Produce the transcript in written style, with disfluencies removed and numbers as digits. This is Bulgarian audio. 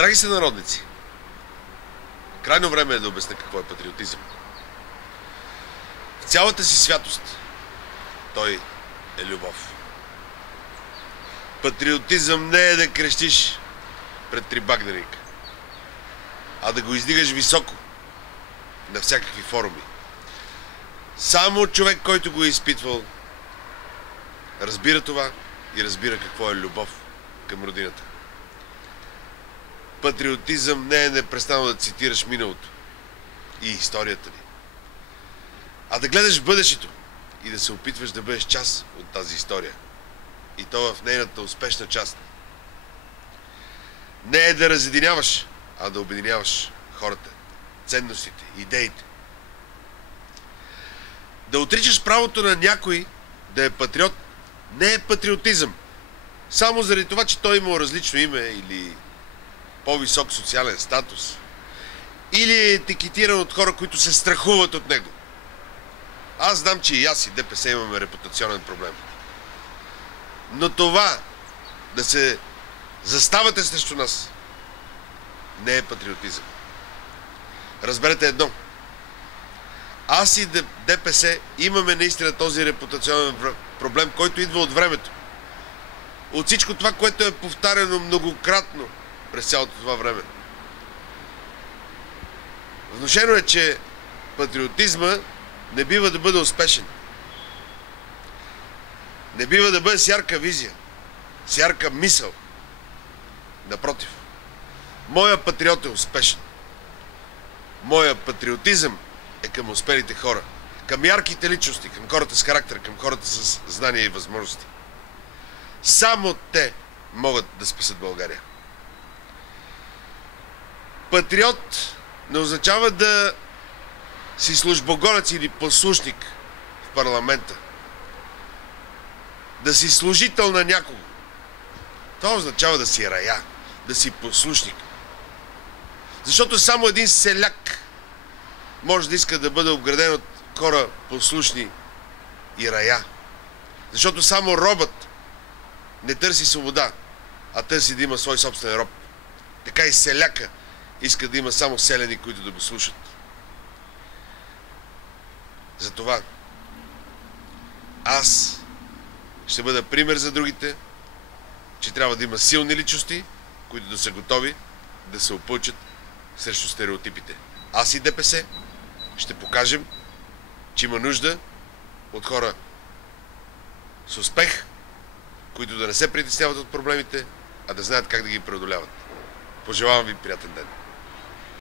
Драги сънародници, крайно време е да обясня какво е патриотизъм. В цялата си святост той е любов. Патриотизъм не е да крещиш пред три багненика, а да го издигаш високо на всякакви форуми. Само човек, който го е изпитвал, разбира това и разбира какво е любов към родината. Патриотизъм не е непрестанно да цитираш миналото и историята ни, а да гледаш в бъдещето и да се опитваш да бъдеш част от тази история. И то в нейната успешна част. Не е да разединяваш, а да обединяваш хората, ценностите, идеите. Да отричаш правото на някой да е патриот не е патриотизъм. Само заради това, че той има различно име или по-висок социален статус. Или е етикетиран от хора, които се страхуват от него. Аз знам, че и аз и ДПС имаме репутационен проблем. Но това да се заставате срещу нас не е патриотизъм. Разберете едно. Аз и ДПС имаме наистина този репутационен проблем, който идва от времето. От всичко това, което е повтаряно многократно през цялото това време. Внушено е, че патриотизма не бива да бъде успешен. Не бива да бъде с ярка визия, с ярка мисъл. Напротив, моя патриот е успешен. Моя патриотизъм е към успелите хора, към ярките личности, към хората с характер, към хората с знания и възможности. Само те могат да спасат България. Патриот не означава да си службогонец или послушник в парламента. Да си служител на някого. Това означава да си рая, да си послушник. Защото само един селяк може да иска да бъде обграден от хора послушни и рая. Защото само робът не търси свобода, а търси да има свой собствен роб. Така и селяка иска да има само селяни, които да го слушат. Затова аз ще бъда пример за другите, че трябва да има силни личности, които да са готови да се опълчат срещу стереотипите. Аз и ДПС ще покажем, че има нужда от хора с успех, които да не се притесняват от проблемите, а да знаят как да ги преодоляват. Пожелавам ви приятен ден!